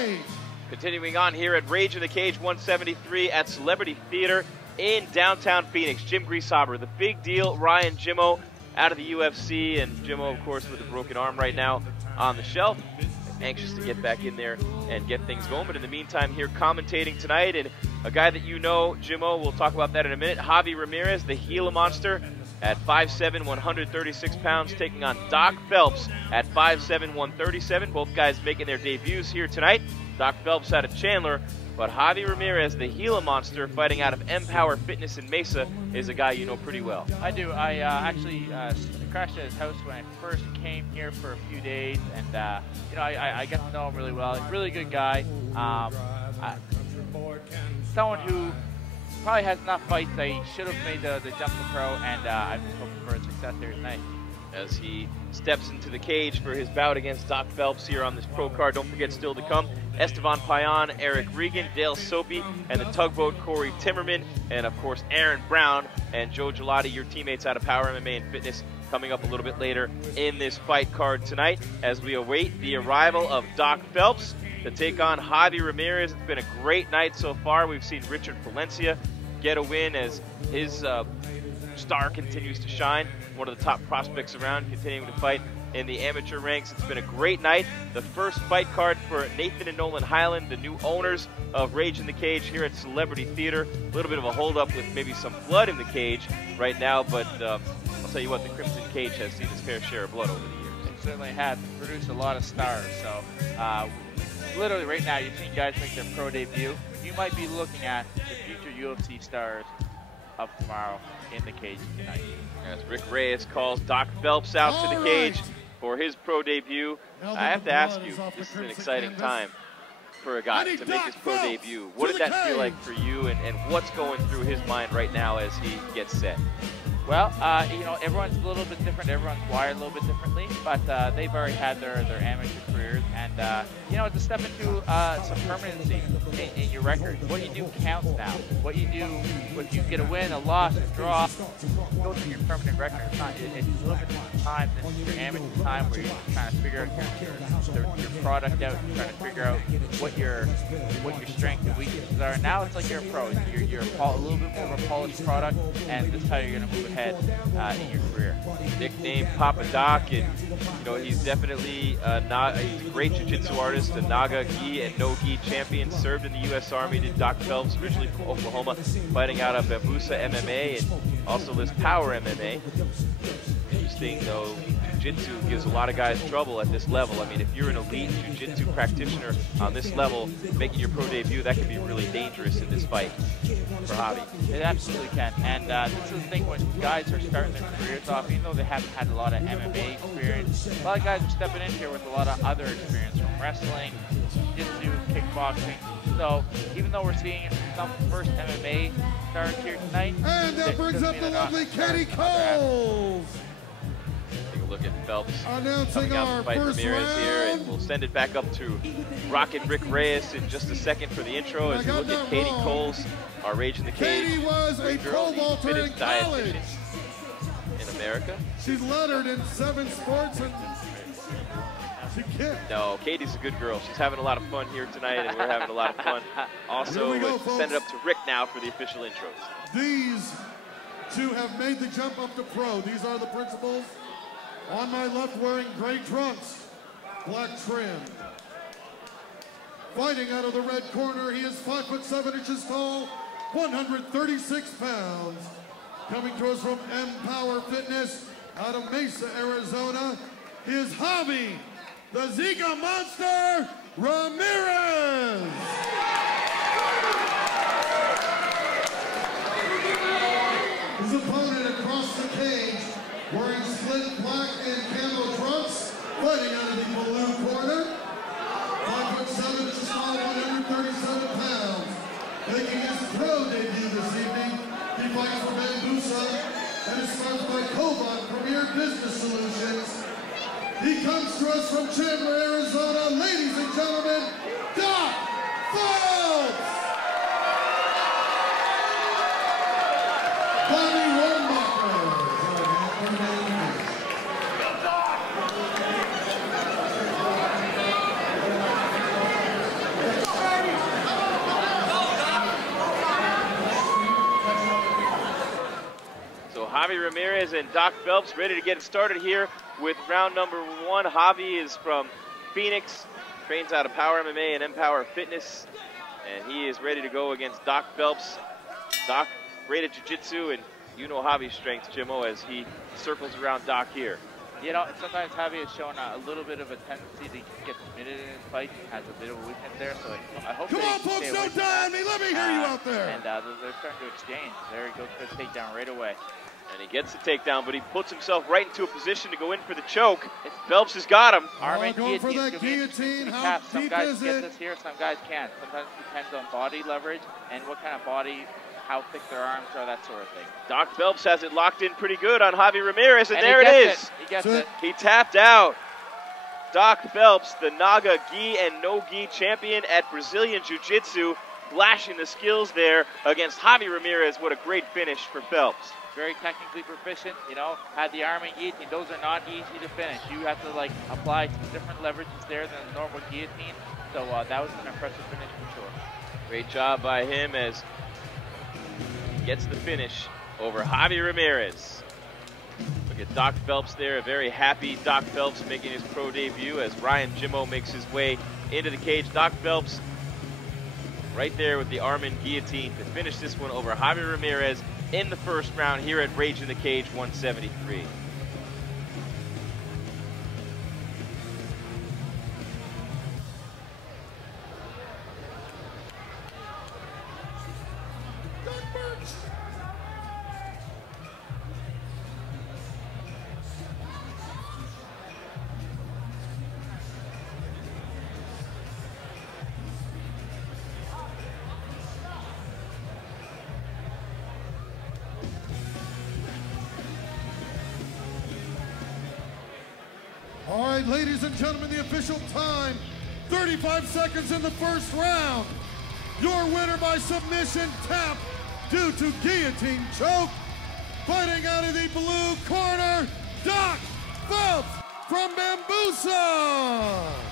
fight. Continuing on here at Rage in the Cage 173 at Celebrity Theater in downtown Phoenix. Jim Grieshaber, the big deal, Ryan Jimmo out of the UFC, and Jimmo, of course, with a broken arm right now on the shelf. Anxious to get back in there and get things going. But in the meantime, here commentating tonight, and a guy that you know, Jimmo, we'll talk about that in a minute, Javi Ramirez, the Gila Monster, at 5'7", 136 pounds, taking on Doc Phelps at 5'7", 137. Both guys making their debuts here tonight. Doc Phelps out of Chandler, but Javi Ramirez, the Gila Monster, fighting out of Empower Fitness in Mesa, is a guy you know pretty well. I do. I actually crashed at his house when I first came here for a few days, and you know, I got to know him really well. He's a really good guy. Someone who probably has enough fights that he should have made the jump to pro, and I'm just hoping for a success there tonight. As he steps into the cage for his bout against Doc Phelps here on this pro card. Don't forget, still to come, Estevan Payan, Eric Regan, Dale Soapy, and the Tugboat, Corey Timmerman, and of course Aaron Brown and Joe Gelati, your teammates out of Power MMA and Fitness, coming up a little bit later in this fight card tonight as we await the arrival of Doc Phelps to take on Javi Ramirez. It's been a great night so far. We've seen Richard Palencia get a win as his star continues to shine. One of the top prospects around, continuing to fight in the amateur ranks. It's been a great night. The first fight card for Nathan and Nolan Highland, the new owners of Rage in the Cage here at Celebrity Theater. A little bit of a holdup with maybe some blood in the cage right now, but I'll tell you what, the Crimson Cage has seen its fair share of blood over the years. It certainly has produced a lot of stars. So literally right now, you're seeing guys make their pro debut. You might be looking at the future UFC stars of tomorrow in the cage tonight. As Rick Reyes calls Doc Phelps out to the cage for his pro debut. I have to ask you, this is an exciting time for a guy to make his pro debut. What did that feel like for you, and what's going through his mind right now as he gets set? Well, you know, everyone's a little bit different. Everyone's wired a little bit differently, but they've already had their amateur careers, and you know, to step into some permanency in your record. What you do counts now. What you do, if you get a win, a loss, a draw, go through your permanent record. It's a little bit more time than your amateur time where you're trying to figure out your product out, trying to figure out what your strengths and weaknesses are. Now it's like you're a pro. You're a little bit more of a polished product, and this is how you're going to move ahead in your career. Nicknamed Papa Doc, and you know, he's definitely he's a great jiu-jitsu artist, a Naga gi and no gi champion, served in the U.S. Army. Did Doc Phelps, originally from Oklahoma, fighting out of Bambusa MMA and also lists Power MMA. Interesting though, jiu-jitsu gives a lot of guys trouble at this level. I mean, if you're an elite jiu-jitsu practitioner on this level, making your pro debut, that can be really dangerous in this fight for Javi. It absolutely can. And this is the thing, when guys are starting their careers off, even though they haven't had a lot of MMA experience, a lot of guys are stepping in here with a lot of other experience from wrestling, jiu-jitsu, kickboxing. So even though we're seeing some first MMA stars here tonight, and that brings up the lovely Katie Coles. Take a look at Phelps announcing our fight first Ramirez round. here, and we'll send it back up to Rocket Rick Reyes in just a second for the intro as we look at Katie Coles, our Rage in the Cage. Katie was a pole vaulter in college. In America. She's lettered in 7 sports, and she can't. No, Katie's a good girl. She's having a lot of fun here tonight, and we're having a lot of fun. Also, Here we go, we'll send it up to Rick now for the official intros. These two have made the jump up to pro. These are the principals. On my left, wearing gray trunks, black trim. Fighting out of the red corner, he is 5'7" tall, 136 pounds. Coming to us from Empower Fitness out of Mesa, Arizona, is Javi, the Zika Monster, Ramirez. His opponent across the cage, wearing split black and camo trunks, fighting out of the blue corner. 5'7" tall, 137 pounds. Making his pro debut this evening, he fights for Bambusa and is sponsored by Kovan Premier Business Solutions. He comes to us from Chandler, Arizona. Ladies and gentlemen, Doc Phelps! Bobby Rumbacher. Javi Ramirez and Doc Phelps ready to get it started here with round number 1. Javi is from Phoenix, trains out of Power MMA and Empower Fitness, and he is ready to go against Doc Phelps. Doc, great at jiu-jitsu, and you know Javi's strengths, Jimmo, as he circles around Doc here. You know, sometimes Javi has shown a little bit of a tendency to get committed in his fight. He has a bit of a weakness there, so I hope Come on, folks, don't die on me. Let me hear you out there. And they're starting to exchange. There he goes for the takedown right away. And he gets the takedown, but he puts himself right into a position to go in for the choke. Phelps has got him. Oh, going for that guillotine. How some deep guys is get it? this here, some guys can't. Sometimes it depends on body leverage and what kind of body, how thick their arms are, that sort of thing. Doc Phelps has it locked in pretty good on Javi Ramirez, and there it is. He gets it. He tapped out. Doc Phelps, the Naga gi and no gi champion at Brazilian Jiu-Jitsu, flashing the skills there against Javi Ramirez. What a great finish for Phelps. Very technically proficient, you know, had the arm and guillotine. Those are not easy to finish. You have to like apply some different leverages there than a normal guillotine. So that was an impressive finish for sure. Great job by him as he gets the finish over Javi Ramirez. Look at Doc Phelps there, a very happy Doc Phelps making his pro debut as Ryan Jimmo makes his way into the cage. Doc Phelps right there with the arm and guillotine to finish this one over Javi Ramirez in the first round here at Rage in the Cage 173. All right, ladies and gentlemen, the official time, 35 seconds in the first round. Your winner by submission, tap, due to guillotine choke. Fighting out of the blue corner, Doc Phelps from Bambusa.